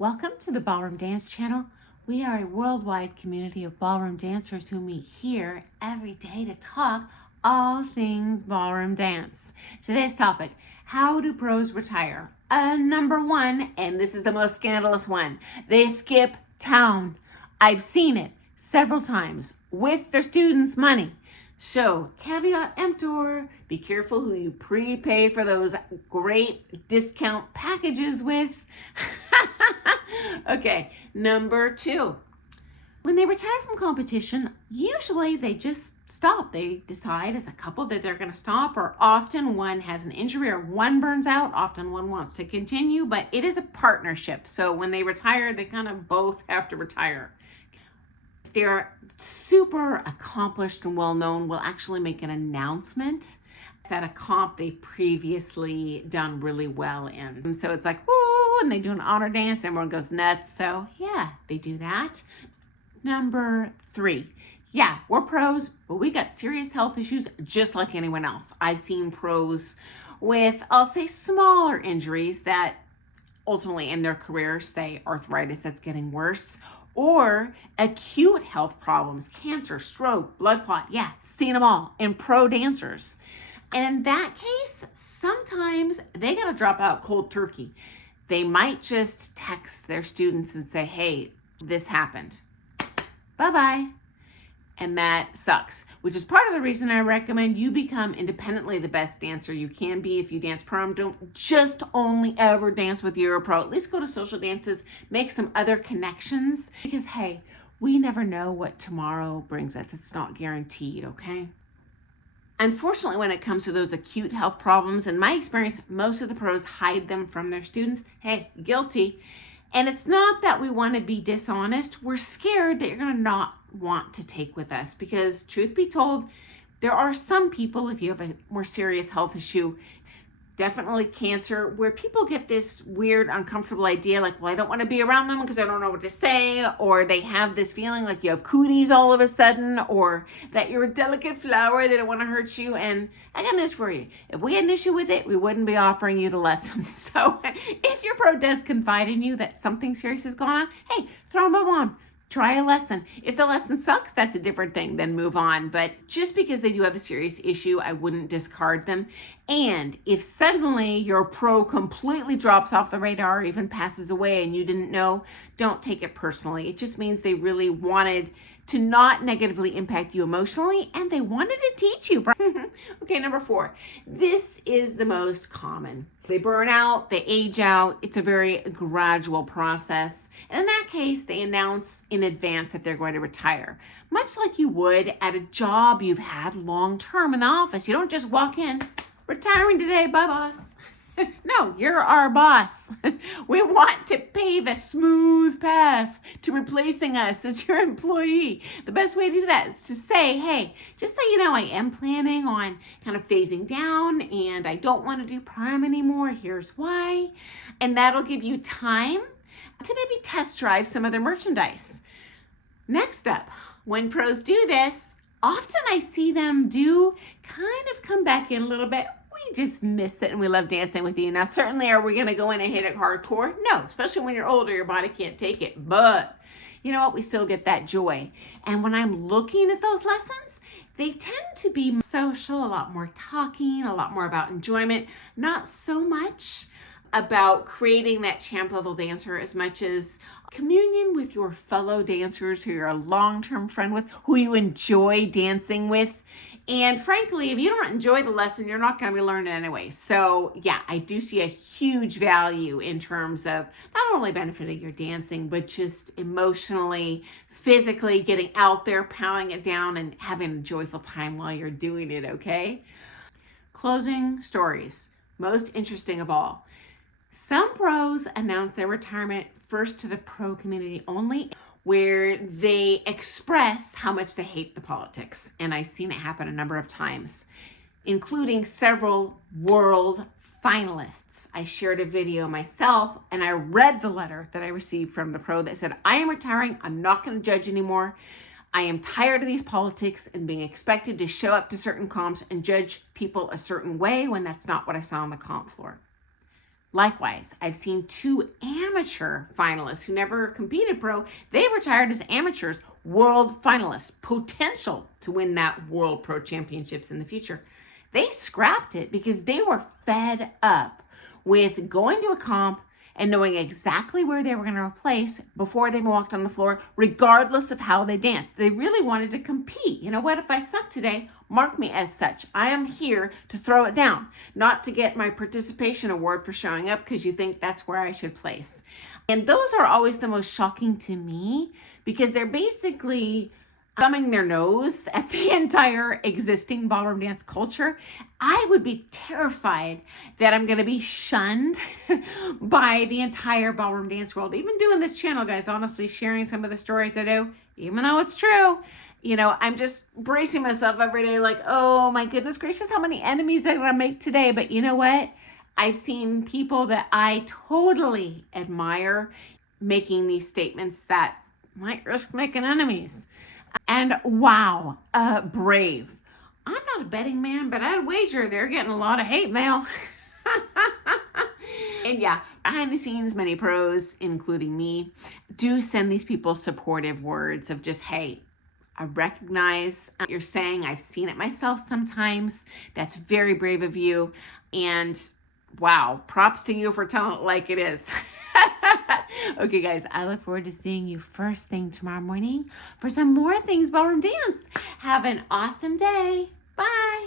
Welcome to the Ballroom Dance Channel. We are a worldwide community of ballroom dancers who meet here every day to talk all things ballroom dance. Today's topic, how do pros retire? Number one, and this is the most scandalous one, they skip town. I've seen it several times with their students' money. So, caveat emptor, be careful who you prepay for those great discount packages with. Okay, number two. When they retire from competition, usually they just stop. They decide as a couple that they're going to stop, or often one has an injury or one burns out. Often one wants to continue, but it is a partnership. So when they retire, they kind of both have to retire. If they're super accomplished and well-known, we'll actually make an announcement. It's at a comp they've previously done really well in. And so it's like, woo, and they do an honor dance, everyone goes nuts. So yeah, they do that. Number three. Yeah, we're pros, but we got serious health issues just like anyone else. I've seen pros with, I'll say, smaller injuries that ultimately in their career, say arthritis that's getting worse, or acute health problems, cancer, stroke, blood clot. Yeah, seen them all in pro dancers. And in that case, sometimes they got to drop out cold turkey. They might just text their students and say, hey, this happened. Bye-bye. And that sucks, which is part of the reason I recommend you become independently the best dancer you can be. If you dance prom, don't just only ever dance with your pro. At least go to social dances, make some other connections, because hey, we never know what tomorrow brings us. It's not guaranteed, okay? Unfortunately, when it comes to those acute health problems, in my experience, most of the pros hide them from their students. Hey, guilty. And it's not that we want to be dishonest. We're scared that you're going to not want to take with us because, truth be told, there are some people, if you have a more serious health issue, definitely cancer, where people get this weird, uncomfortable idea like, well, I don't want to be around them because I don't know what to say, or they have this feeling like you have cooties all of a sudden, or that you're a delicate flower, they don't want to hurt you. And I got news for you. If we had an issue with it, we wouldn't be offering you the lessons. So if your pro does confide in you that something serious is going on, hey, throw them a bone. Try a lesson. If the lesson sucks, that's a different thing, then move on. But just because they do have a serious issue, I wouldn't discard them. And if suddenly your pro completely drops off the radar or even passes away and you didn't know, don't take it personally. It just means they really wanted to not negatively impact you emotionally, and they wanted to teach you. Okay, number four. This is the most common. They burn out, they age out. It's a very gradual process. And in that case, they announce in advance that they're going to retire, much like you would at a job you've had long-term in the office. You don't just walk in, retiring today, bye boss. No, you're our boss. We want to pave a smooth path to replacing us as your employee. The best way to do that is to say, hey, just so you know, I am planning on kind of phasing down and I don't want to do prom anymore. Here's why. And that'll give you time to maybe test drive some of their merchandise. Next up, when pros do this, often I see them do kind of come back in a little bit. We just miss it and we love dancing with you. Now, certainly are we going to go in and hit it hardcore? No, especially when you're older, your body can't take it. But you know what? We still get that joy. And when I'm looking at those lessons, they tend to be social, a lot more talking, a lot more about enjoyment, not so much about creating that champ level dancer as much as communion with your fellow dancers who you're a long-term friend with, who you enjoy dancing with. And frankly, if you don't enjoy the lesson, you're not going to be learning anyway. So yeah, I do see a huge value in terms of not only benefiting your dancing, but just emotionally, physically getting out there, pounding it down, and having a joyful time while you're doing it, okay? Closing stories. Most interesting of all. Some pros announce their retirement first to the pro community only, where they express how much they hate the politics. And I've seen it happen a number of times, including several world finalists. I shared a video myself and I read the letter that I received from the pro that said, I am retiring. I'm not going to judge anymore. I am tired of these politics and being expected to show up to certain comps and judge people a certain way when that's not what I saw on the comp floor. Likewise, I've seen 2 amateur finalists who never competed pro. They retired as amateurs, world finalists, potential to win that world pro championships in the future. They scrapped it because they were fed up with going to a comp and knowing exactly where they were going to replace before they walked on the floor, regardless of how they danced. They really wanted to compete. You know what? If I suck today, mark me as such. I am here to throw it down, not to get my participation award for showing up because you think that's where I should place. And those are always the most shocking to me because they're basically thumbing their nose at the entire existing ballroom dance culture. I would be terrified that I'm going to be shunned by the entire ballroom dance world. Even doing this channel, guys, honestly, sharing some of the stories I do, even though it's true, you know, I'm just bracing myself every day like, oh my goodness gracious, how many enemies I'm going to make today. But you know what? I've seen people that I totally admire making these statements that might risk making enemies. And wow, brave. I'm not a betting man, but I'd wager they're getting a lot of hate mail. And yeah, behind the scenes, many pros, including me, do send these people supportive words of just, hey, I recognize what you're saying. I've seen it myself sometimes. That's very brave of you. And wow, props to you for telling it like it is. Okay, guys, I look forward to seeing you first thing tomorrow morning for some more things ballroom dance. Have an awesome day. Bye.